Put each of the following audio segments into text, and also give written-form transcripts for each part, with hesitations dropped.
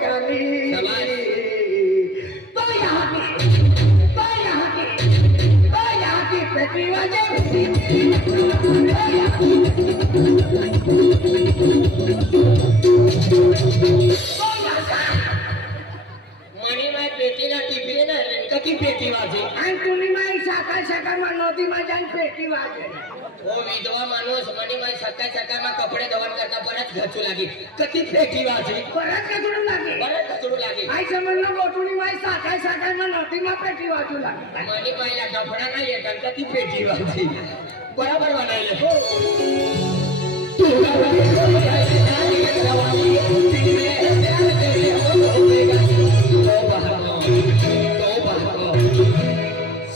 गाली तो यहाँ की पेटी वाजे मनी माय पेटी ना टिपली ना कती पेटी वाजे आणि तुम्ही माई साकार नव्हती माझ्या पेटी वाजे ओ विधवा माणूस मनी माय सकाळ मा कपडे धवण करता परत घचू लागी कती पेटी वाजे परत घचडू लागे आई समजलं गोठुनी माई साकार नव्हती मा पेटी वाजू लागे मनी मायला कपडा नाही येत कती पेटी वाजे बरोबर म्हणाले हो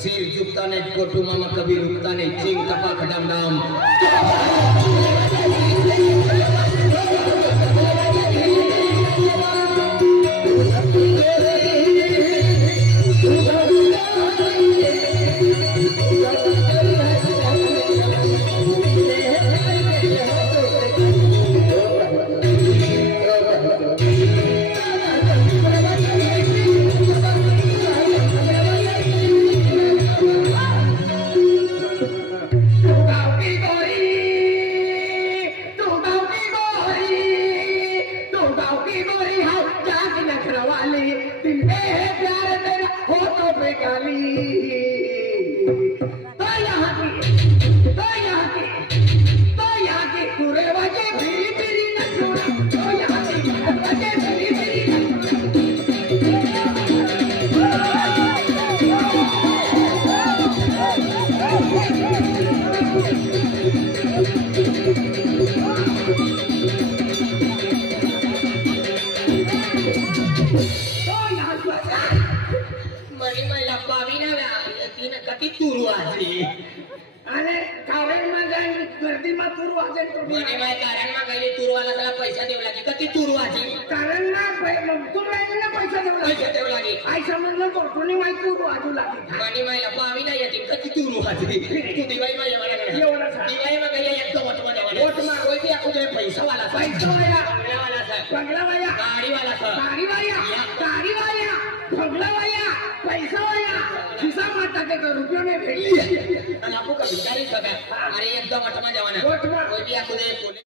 सिर झुकता नहीं कोटू मामा कभी रुकता नहीं चिंग कपा खडम नाम मनी महिला पावी ना तीन कती तुरू आजी आणि कारण माझ्या गर्दी मा तुरू वाजे मनी माय कारण मा गईली तुरवाला त्याला पैसा देऊ लागी कती तुरू आजी कारण ना तू राहिले पैसा देऊ लागे आई समजलं गोठुनी माई तुरू वाजू लागे मनी महिला पावी ना येते कती तुरू आजी तू दिवाळी मा येवाला दिवाळी मा गई एक तो वटमा देवाला कोई भी आपको जो पैसा वाला बंगला वाला गाड़ी वाला बंगला वाला पैसा वाला हिसाब मत के रुपये में भेज लिया आपको का भिखारी सगा अरे एकदम वटमा जवाना कोई भी आपको दे